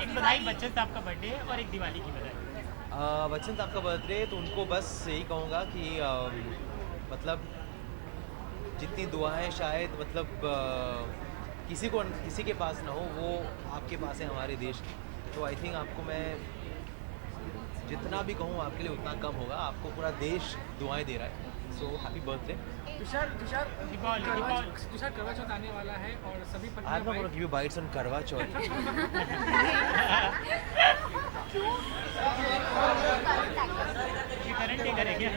एक बधाई बच्चन साहब का बर्थडे और एक दिवाली की बधाई। बच्चन साहब का बर्थडे, तो उनको बस यही कहूँगा कि मतलब जितनी दुआएं शायद मतलब किसी के पास ना हो, वो आपके पास है हमारे देश की। तो आई थिंक आपको मैं जितना भी कहूँ आपके लिए उतना कम होगा। आपको पूरा देश दुआएं दे रहा है। So happy birthday. तुषार करवा चौथ आने वाला है और सभी I am not gonna give you bytes on करवा चौथ। करंट डे करेंगे।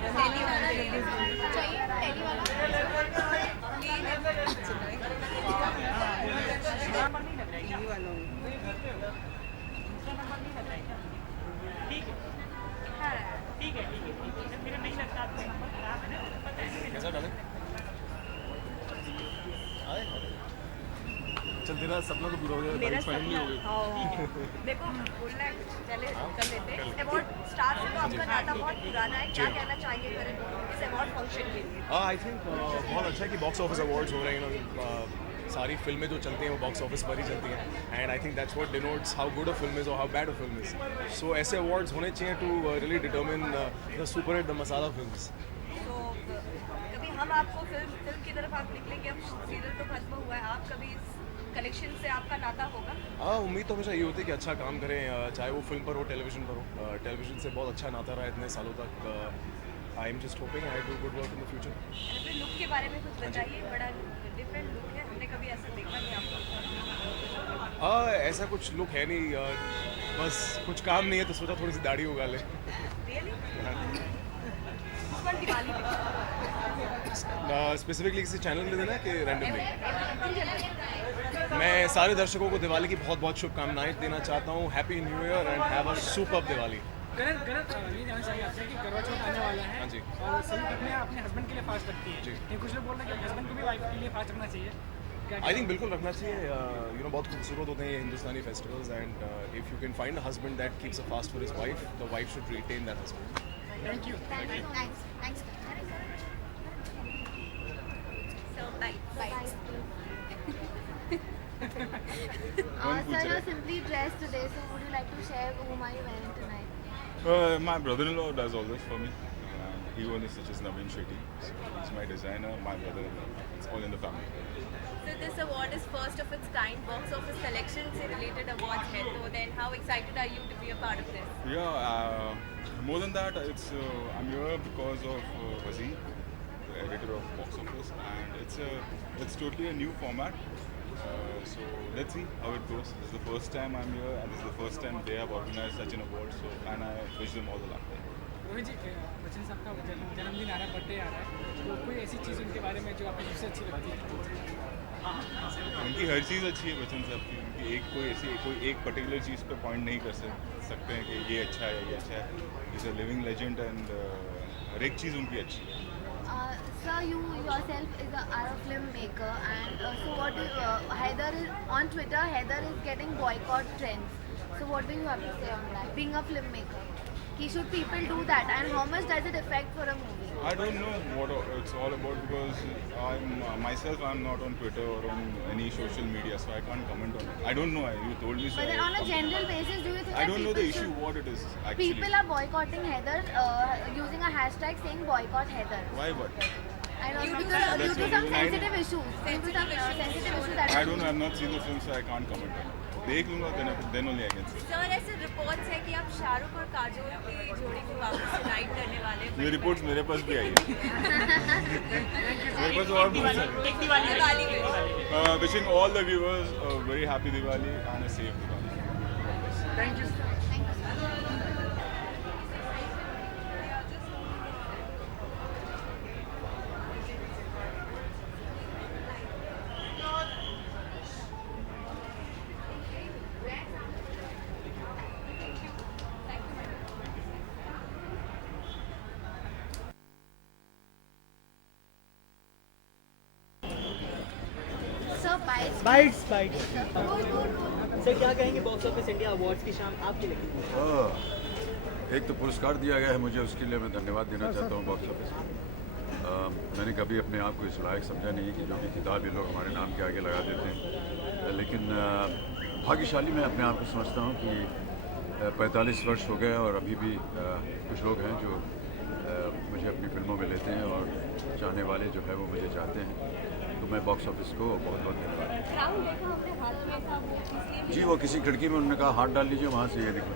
ठीक है मेरा नहीं लगता आपको नंबर खराब है ना, कैसा डाले चल तेरा सपना तो पूरा हो गया, मेरा फाइनली हो गई। मेरे को बोलना है कुछ, पहले कर लेते हैं। अवार्ड स्टार से तो आपका नाता बहुत पुराना है, क्या कहना चाहिए करें इस अवार्ड फंक्शन के लिए? आई थिंक बहुत अच्छा है कि बॉक्स ऑफिस अवार्ड्स हो रहे हैं। सारी फिल्में जो चलती हैं वो बॉक्स ऑफिस पर ही चलती हैं, and I think that's what denotes how good a film is और how bad a film is. So ऐसे अवार्ड्स होने चाहिए to really determine the super hit the masala films. तो कभी हम आपको फिल्म की तरफ आप निकलेंगे, अब सीरियल तो खत्म हुआ है, आप कभी कलेक्शन से आपका नाता होगा? हाँ, उम्मीद तो हमेशा ये होती है कि अच्छा काम करें, चाहे वो फिल्म पर हो, टेलीविजन पर हो। टेलीविजन से बहुत अच्छा नाता रहा है इतने सालों तक। I am just hoping I do good work in the future. अपने लुक के बारे में कुछ बताइए, बड़ा डिफरेंट लुक है, हमने कभी ऐसा देखा नहीं आपको। ऐसा कुछ लुक है नहीं, बस कुछ काम नहीं है तो सोचा थोड़ी सी दाढ़ी उगा ले। स्पेसिफिकली किसी चैनल के लिए देना है कि रैंडमली? मैं सारे दर्शकों को दिवाली की बहुत बहुत शुभकामनाएं देना चाहता हूँ। Happy new year and have a superb Diwali. ये जानना चाहिए आपसे कि करवा चौथ आने वाला है। हाँ जी। और सभी पत्नियां अपने हस्बैंड के लिए फास्ट रखती है। जी। ये कुछ लोग बोल रहे हैं कि हस्बैंड को भी वाइफ के लिए फास्ट रखना चाहिए। आई थिंक बिल्कुल रखना चाहिए. यू नो बहुत खूबसूरत होते हैं ये Hindustani festivals and if you can find a husband that keeps a fast for his wife, the wife should retain that husband. Thank you. Thanks. So, bye. Sir, you're simply dressed today, so would you like to share whom are you wearing tonight? My brother-in-law does all this for me. He only stitches Naveen Shetty. So he's my designer, my brother-in-law. It's all in the family. So this award is first of its kind. Box office collection से related awards है. So then, how excited are you to be a part of this? Yeah, more than that, I'm here because of Wazir, the editor of Box Office, and it's totally a new format. So let's see how it goes. This is the first time I'm here, and this is the first time they have organized such an award. So, and I wish them all the luck. Rohit ji, Bachchan साहब का जन्मदिन आ रहा है, birthday आ रहा है, तो कोई ऐसी चीज़ उनके बारे में जो आपको सबसे अच्छी लगती है? उनकी हर चीज़ अच्छी है बच्चन साहब की. उनकी कोई एक पर्टिकुलर चीज़ पे पॉइंट नहीं कर सकते हैं कि ये अच्छा है, ये अच्छा है. Is a living legend and हर एक चीज़ उनकी अच्छी है. Sir, you yourself are a filmmaker, and so what do Haider is on Twitter? Haider is getting boycott trends. So what do you have to say on that? Being a filmmaker, should people do that, and how much does it affect for a movie? I don't know what it's all about because I'm not on Twitter or on any social media, so I can't comment on it. I don't know. You told me so. But then on a general basis, do you think I that don't know people the issue should- what it is actually. People are boycotting Haider using a hashtag saying boycott Haider. Why what? I don't know, That's due to what some even I know. sensitive issues. Due to some sensitive issues that I don't know. I've not seen the film, so I can't comment on it. देख लूँगा then only I can say. Sir, ऐसे reports है कि आप शाहरुख और काजोल की जोड़ी को वापस unite करने वाले हैं. ये रिपोर्ट्स मेरे पास भी आई है. मेरे पास और बहुत सारे. Wishing all the viewers a very happy Diwali and a safe Diwali. Thank you. Sir, bites. Bytes sir, क्या कहेंगे बॉक्स ऑफिस इंडिया अवार्ड्स की शाम आपके लिए? एक तो पुरस्कार दिया गया है मुझे, उसके लिए मैं धन्यवाद देना चाहता हूँ बॉक्स ऑफिस को. मैंने कभी अपने आप को इस लायक समझा नहीं कि जो भी किताब ये लोग हमारे नाम के आगे लगा देते हैं. लेकिन भाग्यशाली मैं अपने आप को समझता हूँ कि 45 वर्ष हो गए और अभी भी कुछ लोग हैं जो मुझे अपनी फिल्मों में लेते हैं और चाहने वाले जो है वो मुझे चाहते हैं. तो मैं बॉक्स ऑफिस को बहुत बहुत धन्यवाद. जी, वो किसी खिड़की में उन्होंने कहा हाथ डाल लीजिए, वहाँ से ये दिखा.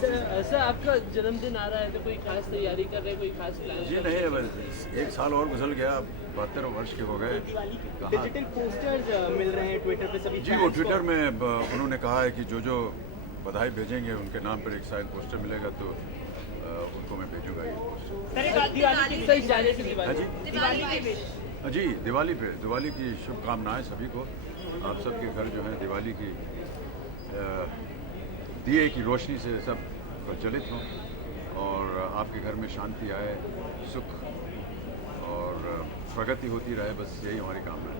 सर, आपका जन्मदिन आ रहा है तो कोई खास तैयारी कर रहे हैं, कोई खास प्लान? जी नहीं, बस एक साल और गुजर गया, 72 वर्ष के हो गए. डिजिटल पोस्टर्स मिल रहे हैं ट्विटर पे सभी. जी, वो ट्विटर में उन्होंने कहा है कि जो बधाई भेजेंगे उनके नाम पर एक साइड पोस्टर मिलेगा, तो उनको मैं भेजूँगा ये पोस्टर. जी, दिवाली की शुभकामनाएं सभी को. आप सबके घर जो है दिवाली की दिए की रोशनी से सब प्रज्वलित हों और आपके घर में शांति आए, सुख और प्रगति होती रहे. बस यही हमारी कामना है.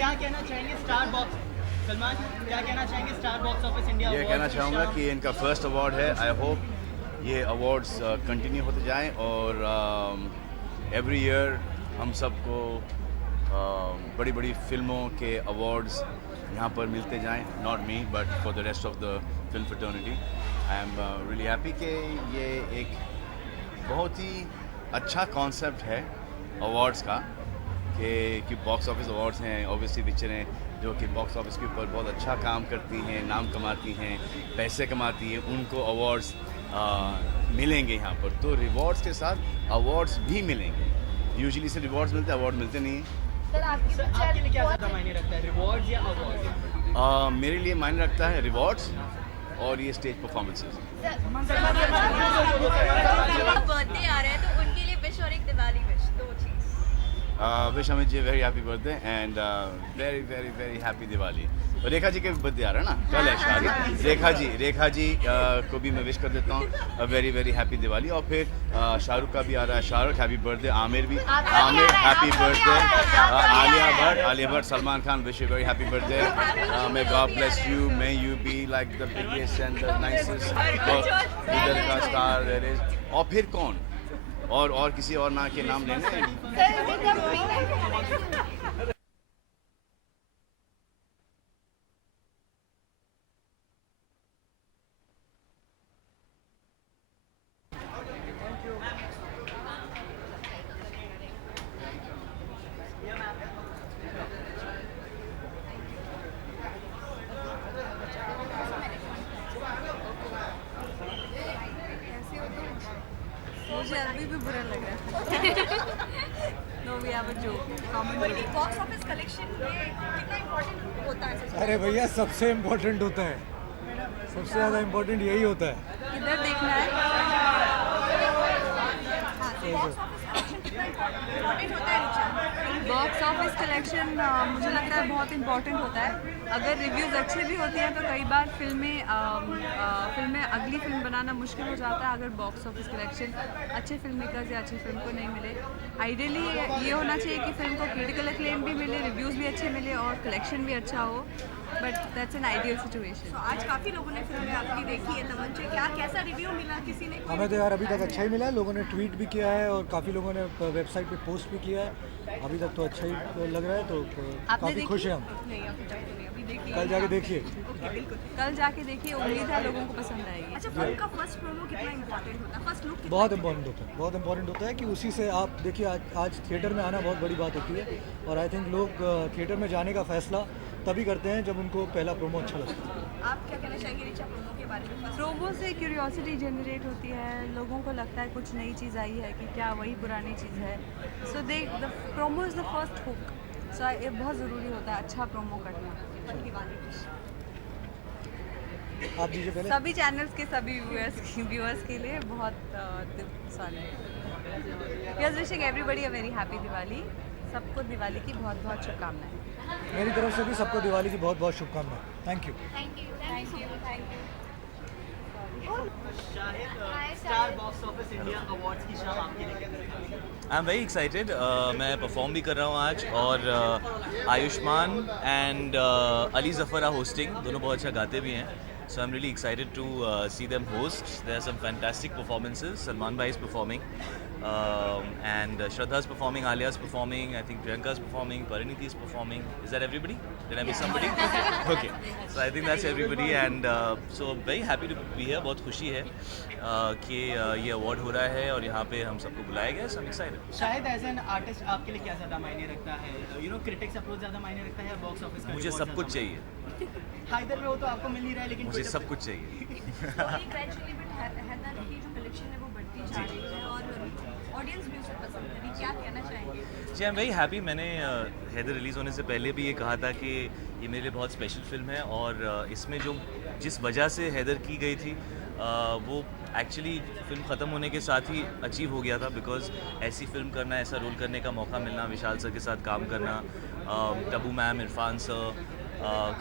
क्या कहना चाहेंगे स्टार बॉक्स सलमान, क्या कहना चाहेंगे स्टार बॉक्स ऑफिस इंडिया? ये कहना चाहूँगा कि इनका फर्स्ट अवार्ड है। आई होप ये अवार्ड्स कंटिन्यू होते जाएं और एवरी ईयर हम सबको बड़ी बड़ी फिल्मों के अवार्ड्स यहाँ पर मिलते जाएं। Not me but for the rest of the film fraternity. I am really happy कि ये एक बहुत ही अच्छा कॉन्सेप्ट है अवार्ड्स का कि बॉक्स ऑफिस अवार्ड्स हैं, ऑब्वियसली पिक्चरें जो कि बॉक्स ऑफिस के ऊपर बहुत अच्छा काम करती हैं, नाम कमाती हैं, पैसे कमाती हैं, उनको अवार्ड्स मिलेंगे यहाँ पर। तो रिवॉर्ड्स के साथ अवार्ड्स भी मिलेंगे। यूजुअली से रिवॉर्ड्स मिलते हैं, अवार्ड मिलते नहीं हैं। सर आपके लिए क्या ज़्यादा मायने रखता है, रिवॉर्ड्स या अवार्ड? मेरे लिए मायने रखता है रिवॉर्ड्स और ये स्टेज परफॉर्मेंसेस। बर्थडे आ रहा है तो उनके लिए विश और एक दिवाली विश, दो चीज़। Wish Amit ji very happy birthday and very very very happy Diwali. और रेखा जी का भी बर्थडे आ रहा है ना, कल है शादी। रेखा जी को भी मैं विश कर देता हूँ वेरी वेरी हैप्पी दिवाली। और फिर शाहरुख का भी आ रहा है, Shahrukh happy birthday. Aamir happy birthday. Alia Bhatt, Salman Khan wish you very happy birthday. May God bless you, may you be like the biggest and the nicest इधर का स्टार देयर इज। और फिर कौन और किसी और ना के नाम लेने। मुझे अभी भी बुरा लग रहा है। No we have a joke comedy. Box office collection में कितना इम्पोर्टेंट होता है? अरे भैया सबसे इम्पोर्टेंट होता है, सबसे ज़्यादा इम्पोर्टेंट यही होता है। किधर देखना है? बॉक्स ऑफिस कलेक्शन मुझे लगता है बहुत इम्पोर्टेंट होता है। अगर रिव्यूज़ अच्छे भी होते हैं तो कई बार फिल्में अगली फिल्म बनाना मुश्किल हो जाता है अगर बॉक्स ऑफिस कलेक्शन अच्छे फिल्म मेकर्स या अच्छी फिल्म को नहीं मिले। आइडियली ये होना चाहिए कि फिल्म को क्रिटिकल एक्लेम भी मिले, रिव्यूज़ भी अच्छे मिले और कलेक्शन भी अच्छा हो, but that's an ideal situation. आज काफ़ी लोगों ने फिल्में आपकी देखी है, तमंचे क्या कैसा रिव्यू मिला? किसी ने हमें तो यार अभी तक अच्छा ही मिला है। लोगों ने ट्वीट भी किया है और काफ़ी लोगों ने वेबसाइट पे पोस्ट भी किया है। अभी तक तो अच्छा ही लग रहा है, तो काफ़ी खुश हैं हम। नहीं अभी तक तो नहीं, अभी देखिए, कल जाके देखिए। बिल्कुल कल जाके देखिए, उम्मीद है लोगों को पसंद आएगी। अच्छा, फिल्म का फर्स्ट प्रोमो कितना इम्पोर्टेंट होता है? फर्स्ट लुक बहुत इम्पोर्टेंट होता है, बहुत इम्पोर्टेंट होता है कि उसी से आप देखिए आज थिएटर में आना बहुत बड़ी बात होती है और आई थिंक लोग थिएटर में जाने का फैसला तभी करते हैं जब उनको पहला प्रोमो अच्छा लगता है। आप क्या कहना चाहेंगे रिचा प्रोमो के बारे में? प्रोमो से क्यूरियोसिटी जनरेट होती है, लोगों को लगता है कुछ नई चीज़ आई है कि क्या वही पुरानी चीज़ है। So the promo is the first hook. सो ये बहुत ज़रूरी होता है अच्छा प्रोमो करना। आप दीजिए पहले। सभी चैनल्स के सभी व्यूअर्स के लिए बहुत सारे wishing everybody a very happy Diwali. सबको दिवाली की बहुत बहुत शुभकामनाएं। मेरी तरफ से भी सबको दिवाली की बहुत बहुत शुभकामनाएं। Thank you. Star box office India awards की शाम आपके लिए? I am very excited. मैं परफॉर्म भी कर रहा हूँ आज और Ayushmann and Ali Zafar are hosting. दोनों बहुत अच्छा गाते भी हैं, so I'm really excited to see them host. There are some fantastic performances. Salman bhai is performing and Shraddha's performing, Alia's performing, I think Priyanka's performing, Pariniti is performing. Is that everybody? Did I miss somebody? Okay, so I think that's everybody and so very happy to be here. बहुत खुशी है कि ये award हो रहा है और यहाँ पे हम सबको बुलाया गया, so I'm excited. शायद एज एन आर्टिस्ट आपके लिए क्या ज़्यादा मायने रखता है? यू नो क्रिटिक्स अप्रोच ज़्यादा मायने रखता है या बॉक्स ऑफिस का? मुझे सब कुछ चाहिए। हाइदर में हो तो आपको मिल नहीं रहा है, लेकिन मुझे सब कुछ चाहिए। ग्रेजुअली बट हैदर की जो कलेक्शन है वो बढ़ती जा रही है और ऑडियंस भी उसे पसंद करी। क्या कहना चाहेंगे? जी, आई एम वेरी हैप्पी। मैंने हैदर रिलीज़ होने से पहले भी ये कहा था कि ये मेरे लिए बहुत स्पेशल फिल्म है और इसमें जो जिस वजह से हैदर की गई थी वो एक्चुअली फिल्म ख़त्म होने के साथ ही अचीव हो गया था। बिकॉज ऐसी फिल्म करना, ऐसा रोल करने का मौका मिलना, विशाल सर के साथ काम करना, टबू मैम, इरफान सर,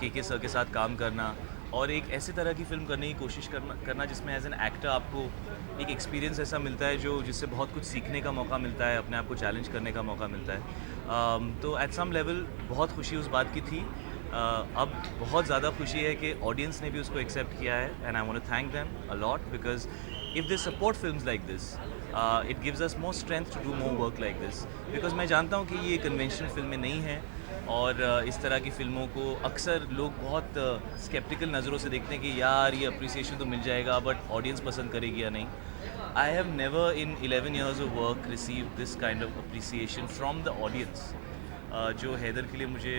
के सर के साथ काम करना और एक ऐसे तरह की फ़िल्म करने की कोशिश करना जिसमें एज एन एक्टर आपको एक एक्सपीरियंस ऐसा मिलता है जिससे बहुत कुछ सीखने का मौका मिलता है, अपने आप को चैलेंज करने का मौका मिलता है। तो एट सम लेवल बहुत खुशी उस बात की थी अब बहुत ज़्यादा खुशी है कि ऑडियंस ने भी उसको एक्सेप्ट किया है and I want to thank them a lot because if they support films like this it gives us more strength to do more work like this because मैं जानता हूँ कि ये कन्वेंशनल फिल्में नहीं हैं और इस तरह की फ़िल्मों को अक्सर लोग बहुत स्केप्टिकल नज़रों से देखते हैं कि यार ये अप्रिसिएशन तो मिल जाएगा बट ऑडियंस पसंद करेगी या नहीं. I have never in 11 years of work received this kind of appreciation from the audience. जो हैदर के लिए मुझे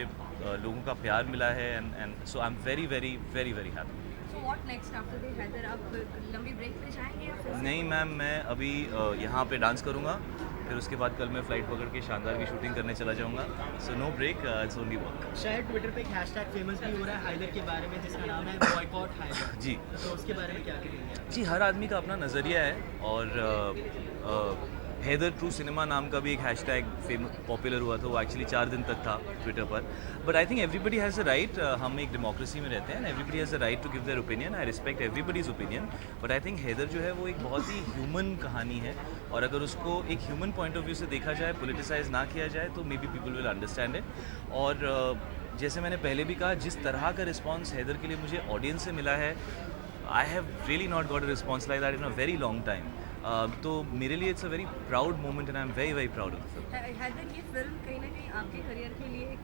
लोगों का प्यार मिला है and so I am very very very very happy. So what next after the Haider? आप लंबी ब्रेक पे जाएंगे या फिर? नहीं मैम, मैं अभी यहाँ पे डांस करूँगा, फिर उसके बाद कल मैं फ़्लाइट पकड़ के शानदार की शूटिंग करने चला जाऊँगा. So no break, it's only work. शायद ट्विटर पे एक हैशटैग फेमस भी हो रहा है हैदर के बारे में जिसका नाम है बॉयकॉट हैदर. जी. तो उसके बारे में क्या कहेंगे? जी, हर आदमी का अपना नज़रिया है और हैदर ट्रू सिनेमा नाम का भी एक हैशटैग पॉपुलर हुआ था. वो एक्चुअली 4 दिन तक था ट्विटर पर. But I think everybody has a right. हम एक डेमोक्रेसी में रहते हैं and everybody has a right to give their opinion. I respect everybody's opinion. But I think Haider जो है वो एक बहुत ही ह्यूमन कहानी है और अगर उसको एक ह्यूमन पॉइंट ऑफ व्यू से देखा जाए, पोलिटिसाइज ना किया जाए तो may be people will understand it. और जैसे मैंने पहले भी कहा, जिस तरह का रिस्पॉन्स हैदर के लिए मुझे ऑडियंस से मिला है, I have really not got a response like that in a very long time. तो मेरे लिए it's a very proud moment and I am very very proud of the film. Haider ये फिल्म कहीं ना कहीं आपके करियर के लिए एक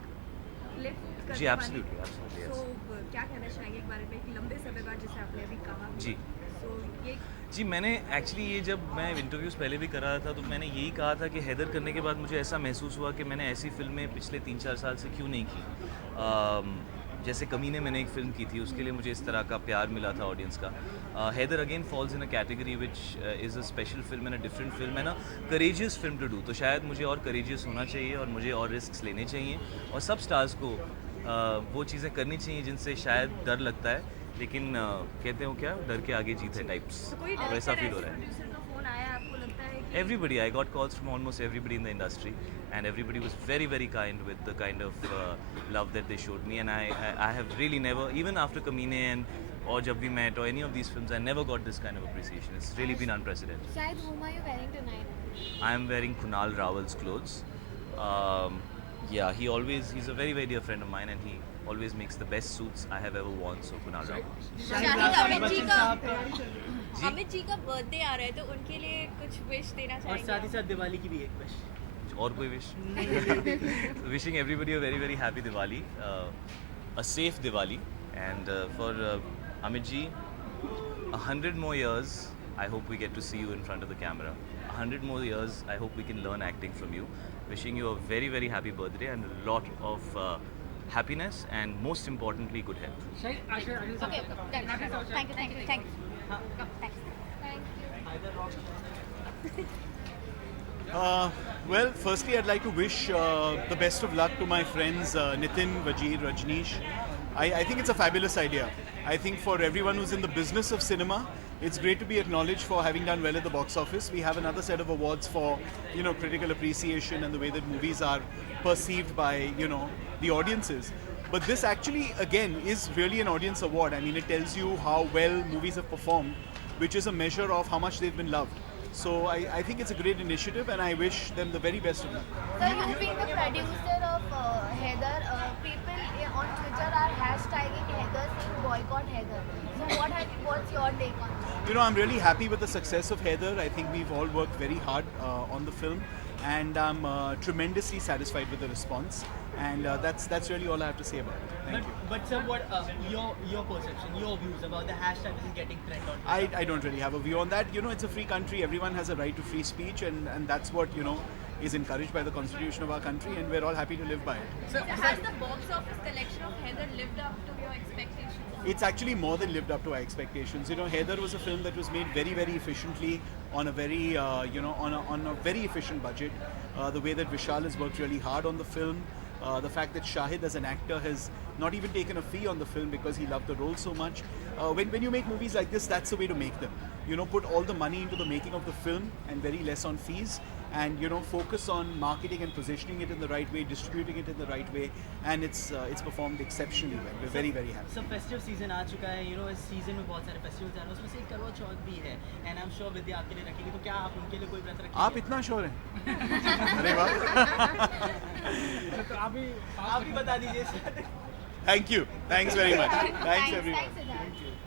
लिफ्ट जी, एब्सोल्युटली एब्सोल्युटली. सो क्या कहना चाहेंगे एक बारे में कि लंबे समय बाद जैसे आपने अभी कहा? जी. सो ये जी, मैंने एक्चुअली ये जब मैं इंटरव्यूज़ पहले भी कर रहा था तो मैंने यही कहा था कि हैदर करने के बाद मुझे ऐसा महसूस हुआ कि मैंने ऐसी फिल्में पिछले 3-4 साल से क्यों नहीं की. जैसे कमीने मैंने एक फ़िल्म की थी, उसके लिए मुझे इस तरह का प्यार मिला था ऑडियंस का. Haider again falls in a category which is a special film and a different film and a courageous film to do. तो शायद मुझे और करेजियस होना चाहिए और मुझे और रिस्क लेने चाहिए और सब स्टार्स को वो चीज़ें करनी चाहिए जिनसे शायद डर लगता है, लेकिन कहते हो क्या, डर के आगे जीत है टाइप्स. वैसा फील हो रहा है. Everybody, I got calls from almost everybody in the industry, and everybody was very, very kind with the kind of love that they showed me. And I have really never, even after Kamine and or Jab We Met or any of these films, I never got this kind of appreciation. It's really been unprecedented. Shahid, whom are you wearing tonight? I am wearing Kunal Rawal's clothes. Yeah, he's a very, very dear friend of mine, and he always makes the best suits I have ever worn. So Kunal Rawal. Amit ji का birthday आ रहा है तो उनके लिए कुछ wish देना चाहेंगे? और साथ ही साथ दिवाली की भी एक विश. और कोई wish? Wishing everybody a very, very happy Diwali, a safe Diwali, and for Amit ji, 100 more years. I hope we get to see you in front of the camera. 100 more years. I hope we can learn acting from you. Wishing you a very, very happy birthday and a lot of happiness and most importantly good health. Okay, thank you. Well, firstly, I'd like to wish the best of luck to my friends Nitin, Vajir, Rajneesh. I think it's a fabulous idea. I think for everyone who's in the business of cinema, it's great to be acknowledged for having done well at the box office. We have another set of awards for, critical appreciation and the way that movies are perceived by, the audiences. But this actually, again, is really an audience award. I mean, it tells you how well movies have performed, which is a measure of how much they've been loved. So I think it's a great initiative and I wish them the very best of luck. So you being the producer of Haider, people on Twitter are hashtagging Haider saying boycott Haider. So what's your take on that? I'm really happy with the success of Haider. I think we've all worked very hard on the film and I'm tremendously satisfied with the response. And that's really all I have to say about it. Thank you. But sir, what your perception, your views about the hashtag which is getting trend on Twitter? I don't really have a view on that. It's a free country. Everyone has a right to free speech, and that's what is encouraged by the constitution of our country, and we're all happy to live by it. So has the box office collection of Haider lived up to your expectations? It's actually more than lived up to our expectations. Haider was a film that was made very, very efficiently on a very on a very efficient budget. The way that Vishal has worked really hard on the film. The fact that Shahid as an actor has not even taken a fee on the film because he loved the role so much. When you make movies like this, that's the way to make them. Put all the money into the making of the film and very less on fees, and focus on marketing and positioning it in the right way, distributing it in the right way, and it's performed exceptionally well. We're very, very happy. So festive season आ चुका है. इस season में बहुत सारे festivals आ रहे हैं. उसमें से एक करवा चौथ भी है. And I'm sure विद्या आपके लिए रखेगी. तो क्या आप उनके लिए कोई व्रत रखेंगे? आप इतना श्योर हैं? अरे वाह. आप ही बता दीजिए sir. Thank you. Thanks very much. Thanks everyone. Thanks, Siddharth.